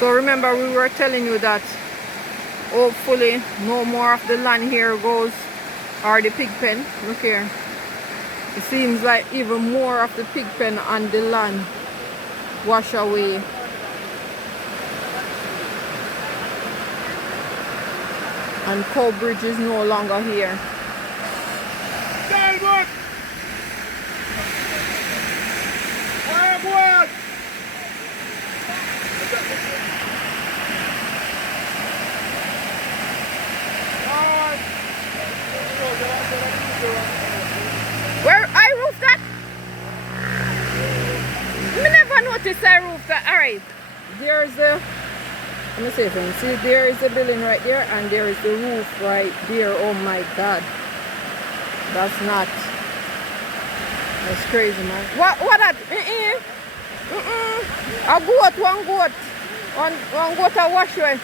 So remember we were telling you that hopefully no more of the land here goes, or the pig pen. Look here. It seems like even more of the pig pen and the land wash away. And Cow Bridge is no longer here. Where I roof that? I never noticed I roof that. Alright. There's the, let me see if you can see, there is the building right there and there is the roof right there. Oh my god. That's not. That's crazy, man. What that? A goat, one goat. One goat a wash away.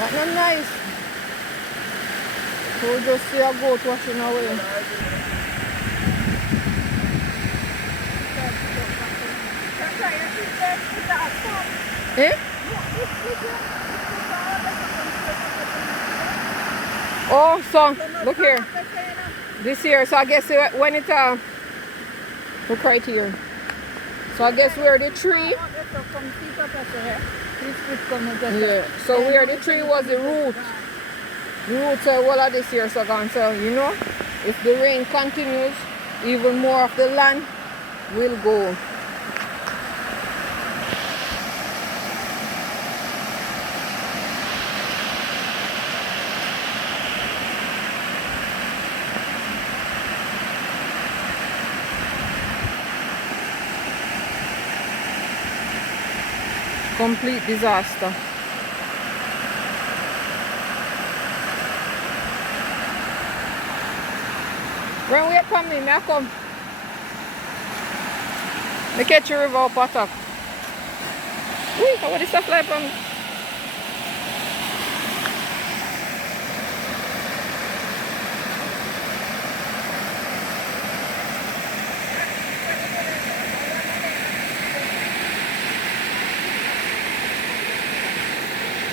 That's not nice. We'll just see a goat washing away. Eh? Oh, so look here. This here, so I guess when it look right here. So I guess where the tree. Yeah. So where the tree was the root. The roots are all of this here, so you know, if the rain continues, even more of the land will go. Complete disaster. When we are coming, I come. I catch a river up at top. Wait, how is this like from?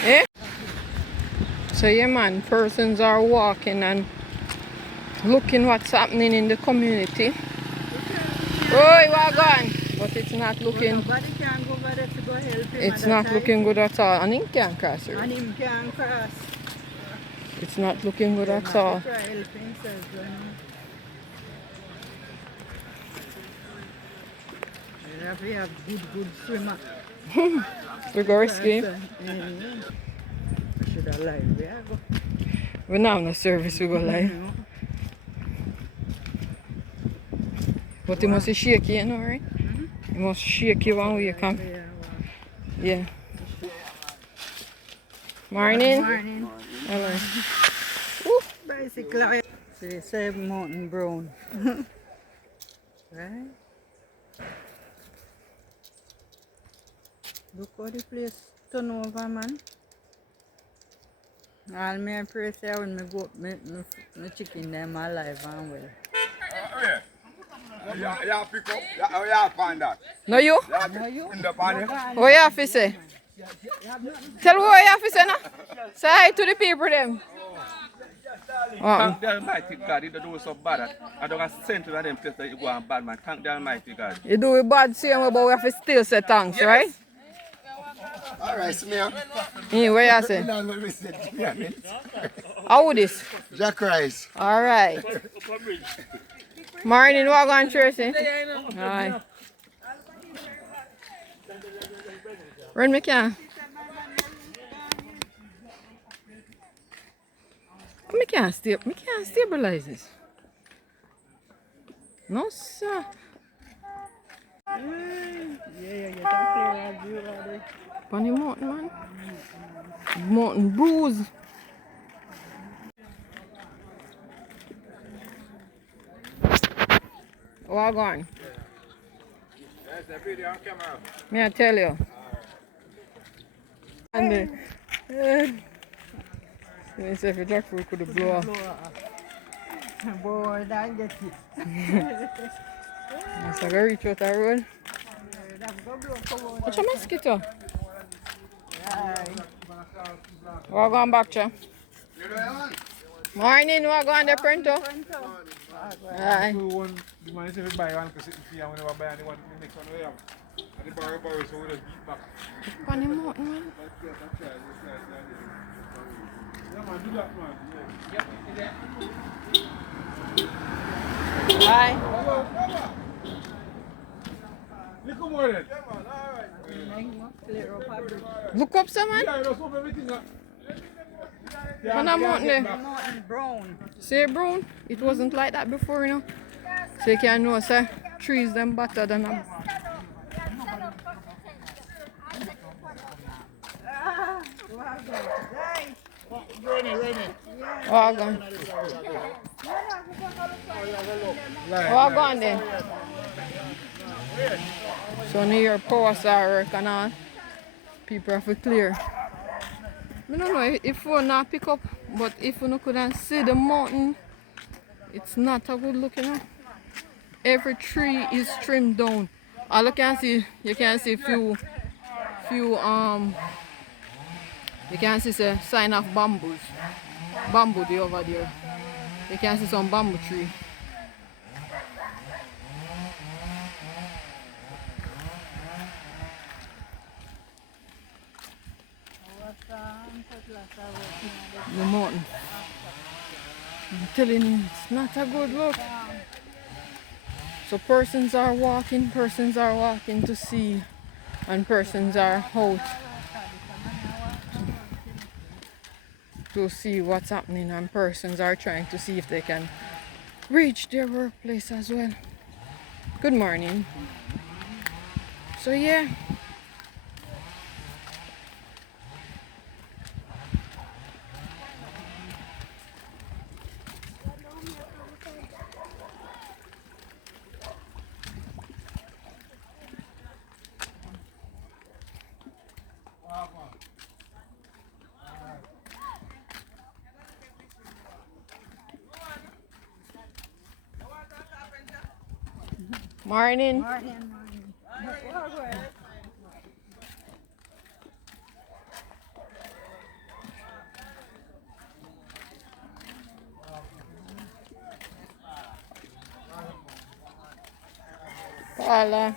Eh? So yeah man, persons are walking and looking what's happening in the community. Oh, we're gone. But it's not looking. Nobody can go over there to go help him. It's not looking good at all. And him can't cross here. And him can't cross. It's not looking good at all. Try help himself, you know. We have good swimmer. We go risky. We should have live. We are go. We now have no service, we go live. But it must be shaky, you know, right? It must shake you one way you come. Yeah. Morning. Morning. Hello. Bicycle. See, 7 Mountain Brown. Right? Look how the place turn over, man. All me pray say when me go, me chicken them alive and well. You pick up, you find that. No you? No, you? What you have to say? Tell me what you have to say now. Say hi to the people them. Thank the Almighty God, you don't do so bad. I don't have sent to them place that you go and bad man. Thank the Almighty God. You do it bad same way, but we have to still say thanks, right? Alright, Smear. What you say? How this? Jack Rice. Alright. Morning, what going Tracy? Alright. Run me can. Me can't stabilize this. No sir. Funny mountain man. Mountain bruise. What going? There's the video on camera. May I tell you? And if the jackfruit could blow off. Boy, that get it. So go reach out the road. What's a mosquito? We're going back to. Morning, we're going to Printo. Aye. The man said we buy one because if you want to buy the one, the next one we have. And the borrow so we just beat back. On the mountain, man. Yeah, man, do that, man. Aye. Little more then. Look up, some man. Yeah, that's what everything. On the mountain there. Mountain brown. See brown? It wasn't like that before, you know. So you can know, sir, trees them better than a... Wagon. Wagon then. So near power star work and all. People have to clear. I don't know if we not pick up, but if you couldn't see the mountain, it's not a good look, you know. Every tree is trimmed down. All you can see few you can see a sign of bamboo there over there. You can see some bamboo tree. The mountain. I'm telling you, it's not a good look. So persons are walking to see, and persons are out to see what's happening, and persons are trying to see if they can reach their workplace as well. Good morning. So yeah. Morning. Paula.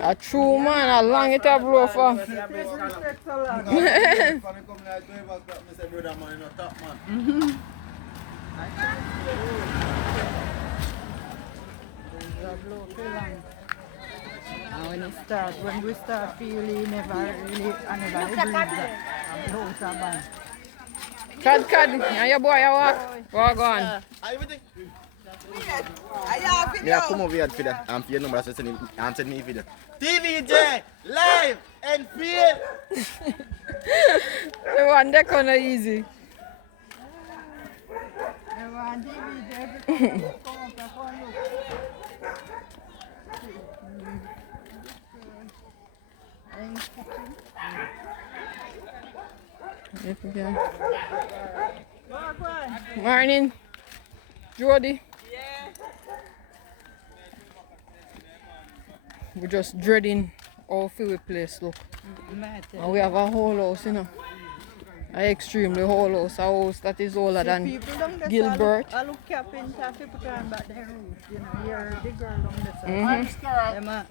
A true man, a long it a blow for. And when we start feeling, I never breathe that. Cad, and your boy walk on. Yeah, come over here for that. I'm for your number, so I'm sending me video. TVJ, live and feel. The one that kind of easy. Morning, Jody. We're just dreading how the place look. And we have a whole house, you know. An extremely whole house, a house that is older than Gilbert. I look up in people crying about their roof, you know, you're the girl on the side.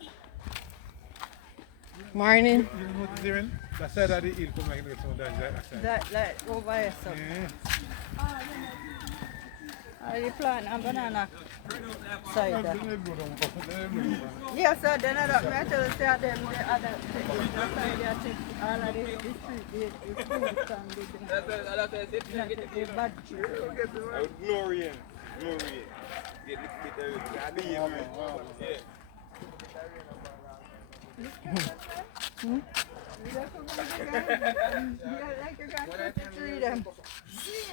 Morning. You know what they're doing? That side of the hill come like this one, that side. That over here, so. Yeah. You plant a banana side there. Yes, sir, then I don't matter to say them the other side there, all of the street, the food can be the bad tree. Glory. Get everything.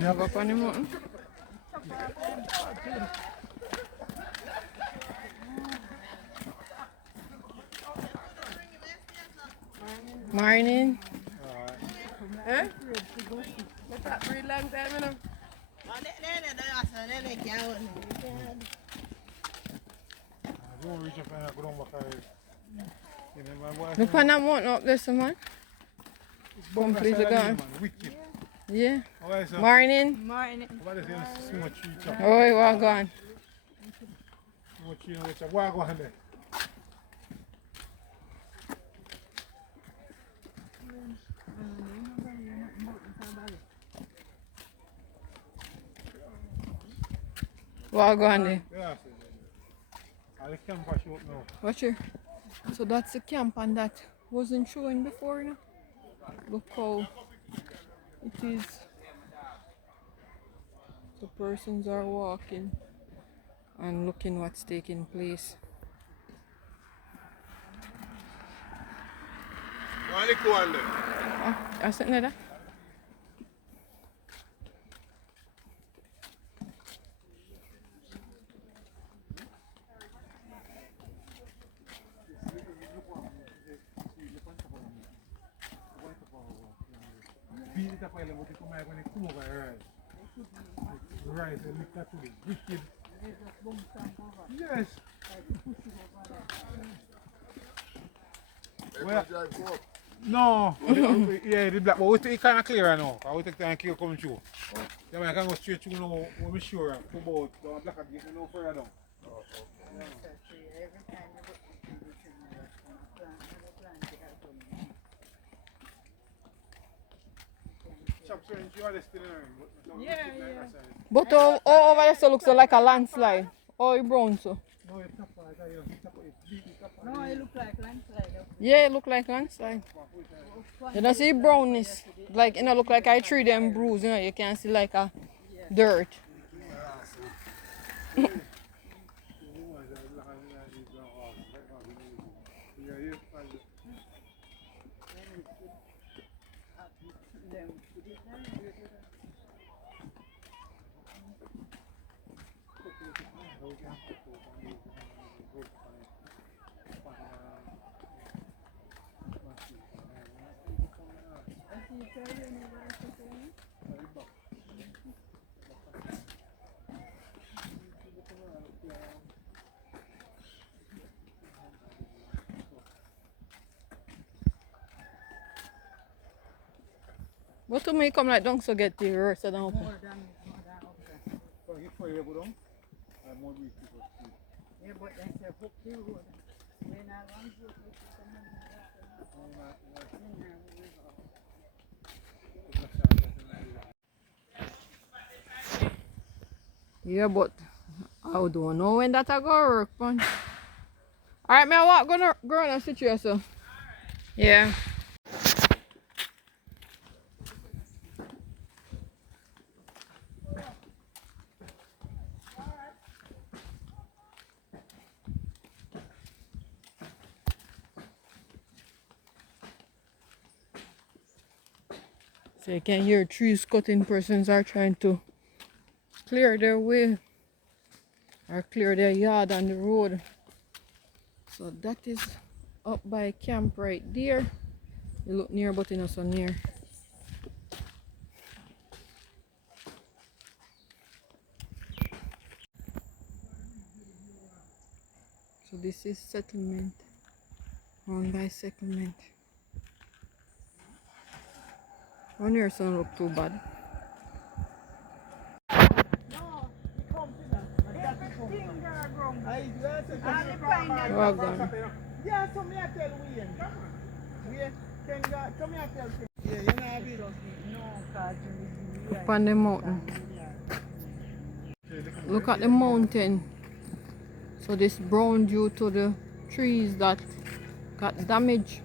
You go up on the mountain? Morning. Eh? That breed long time, you know. Don't reach up and go down back. You know, my boy. Look on that mountain up there, so man. Completely gone. Wicked. Yeah. Alright, sir. Morning. Morning. What is this? Small tree chop. Oh, we're gone. Small tree and chop. What go on there? We're gone there. Yeah, I the camper show up now. Watch here. So that's the camp and that wasn't showing before, you know. Look how it is. The persons are walking and looking what's taking place. One little one there. I said that. Beat it up a little bit, come over, right, and look at it, wicked. Yes. Well, no, yeah, the black, but we take kind of clear now. We take time clear coming through. Yeah, I can go straight through now, we're sure. To about the black and get no further down. Yeah. But over there so looks like a landslide. Oh, it brown so. No, it looks like landslide. Yeah, it look like landslide. You don't see brownness. Like, you know, look like I tree them bruise, you know, you can see like a dirt. But to me come like don't so get the rest of them open. Yeah, but then they hook the road. When I run through Yeah, but I don't know when that I go work, man. Alright, man, what gonna go on and sit here, so. Yeah. So you can hear trees cutting, persons are trying to clear their way or clear their yard on the road. So that is up by camp right there. You look near but not so near. So this is settlement, owned by settlement. One here doesn't look too bad. Well gone. yeah, so me I tell Wayne. Wayne, can you come here tell him? Yeah, you know have it. No, Up on the mountain. Look at the mountain. So this brown due to the trees that got damaged.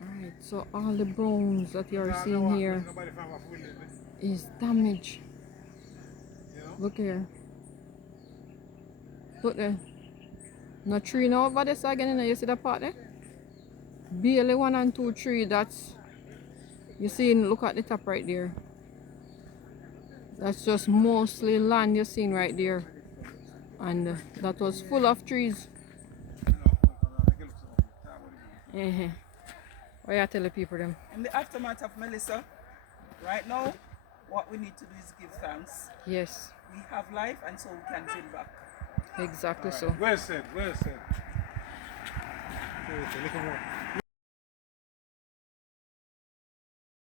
Alright, so all the browns that you are seeing here is damaged. Look here. Look there. No tree now over this again, you see the part there? Barely 1 and 2 3, that's you see, look at the top right there. That's just mostly land you're seeing right there. And that was full of trees. What you tell the people them? In the aftermath of Melissa, right now, what we need to do is give thanks. Yes. we have life and so we can build back. Exactly Alright. so. Well said, well said. Okay, look at more.